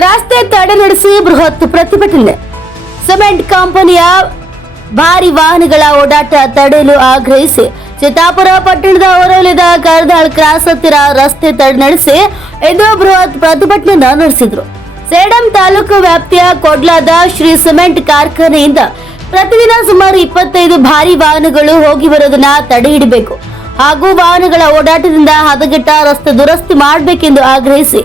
ರಸ್ತೆ ತಡೆ ನಡೆಸಿ ಬೃಹತ್ ಪ್ರತಿಭಟನೆ. ಸಿಮೆಂಟ್ ಕಂಪನಿಯ ಭಾರಿ ವಾಹನಗಳ ಓಡಾಟ ತಡೆಯಲು ಆಗ್ರಹಿಸಿ ಚಿತ್ತಾಪುರ ಪಟ್ಟಣದ ಹೊರವಲಯದ ಕರ್ದಾಳ್ ಕ್ರಾಸ್ ಹತ್ತಿರ ರಸ್ತೆ ತಡೆ ನಡೆಸಿ ಇಂದು ಬೃಹತ್ ಪ್ರತಿಭಟನೆ ನಡೆಸಿದ್ರು. ಸೇಡಂ ತಾಲೂಕು ವ್ಯಾಪ್ತಿಯ ಕೊಡ್ಲಾದ ಶ್ರೀ ಸಿಮೆಂಟ್ ಕಾರ್ಖಾನೆಯಿಂದ ಪ್ರತಿದಿನ ಸುಮಾರು ಇಪ್ಪತ್ತೈದು ಭಾರಿ ವಾಹನಗಳು ಹೋಗಿ ಬರೋದನ್ನ ತಡೆ ಹಿಡಬೇಕು. ಹಾಗೂ ವಾಹನಗಳ ಓಡಾಟದಿಂದ ಹದಗೆಟ್ಟ ರಸ್ತೆ ದುರಸ್ತಿ ಮಾಡಬೇಕೆಂದು ಆಗ್ರಹಿಸಿ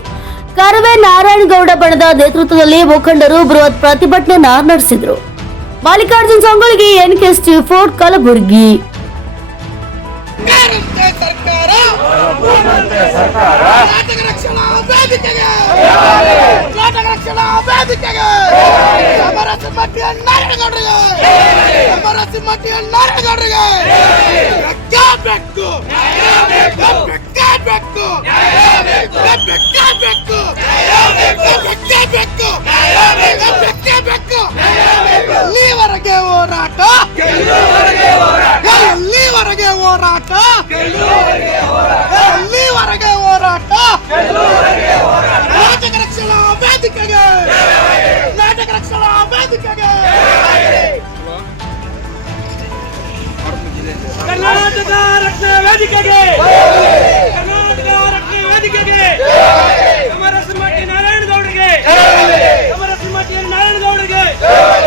ಕರವೇ ನಾರಾಯಣಗೌಡ ಬಣದ ನೇತೃತ್ವದಲ್ಲಿ ಮುಖಂಡರು ಬೃಹತ್ ಪ್ರತಿಭಟನೆ ನಡೆಸಿದ್ರು. ಮಲ್ಲಿಕಾರ್ಜುನ್ ಸಂಗೊಳ್ಳಿಗೆ ಎನ್ಕೆಎಸ್ ಫೋರ್ಟ್ ಕಲಬುರಗಿ. ಬೇಕು ಬೇಕು ಬೇಕು ಎಲ್ಲಿವರೆಗೆ ಹೋರಾಟ. ಎಲ್ಲಿವರೆಗೆ ಹೋರಾಟ. ಎಲ್ಲಿವರೆಗೆ ಹೋರಾಟ. ನಾಟಕ ರಕ್ಷಣಾ ವೇದಿಕೆಗೆ. ನಾಟಕ ರಕ್ಷಣಾ ವೇದಿಕೆಗೆ. ಕರ್ನಾಟಕ ರಕ್ಷಣಾ ವೇದಿಕೆಗೆ ಕರ್ನಾಟಕ ರಕ್ಷಣಾ ವೇದಿಕೆಗೆ ಸಮರಸಿಂಹಟ್ಟಿ ನಾರಾಯಣಗೌಡರಿಗೆ ಸಮರಸಿಂಹಟ್ಟಿ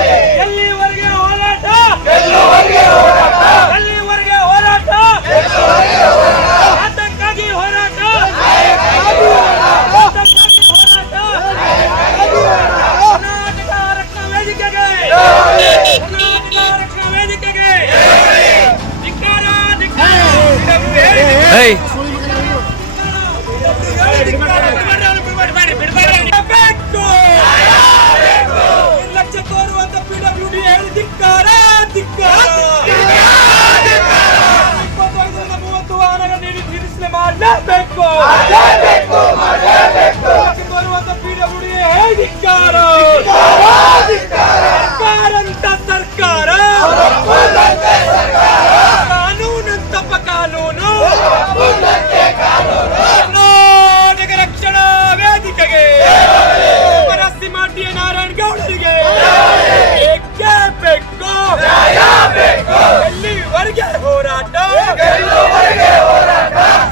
ಎಲ್ಲಿವರೆಗೆ ಹೋರಾಟ.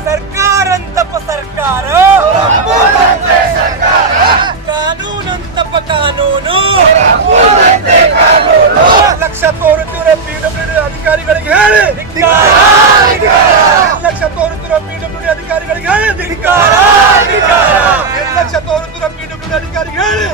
ಸರ್ಕಾರ. ಅಂತಪ್ಪ ಸರ್ಕಾರ. ಕಾನೂನಂತಪ್ಪ ಕಾನೂನು. ಲಕ್ಷ ತೋರುತ್ತಿರುವ ಪಿಡಬ್ಲ್ಯೂಡಿ ಅಧಿಕಾರಿಗಳಿಗೆ ಹೇಳಿ. ಲಕ್ಷ ತೋರುತ್ತಿರುವ ಪಿಡಬ್ಲ್ಯೂಡಿ ಅಧಿಕಾರಿಗಳಿಗೆ ಹೇಳಿ. ಧಿಕ್ಕಾರ ಲಕ್ಷ ತೋರುತ್ತಿರುವ ಪಿಡಬ್ಲ್ಯೂಡಿ ಅಧಿಕಾರಿಗೆ ಹೇಳಿ.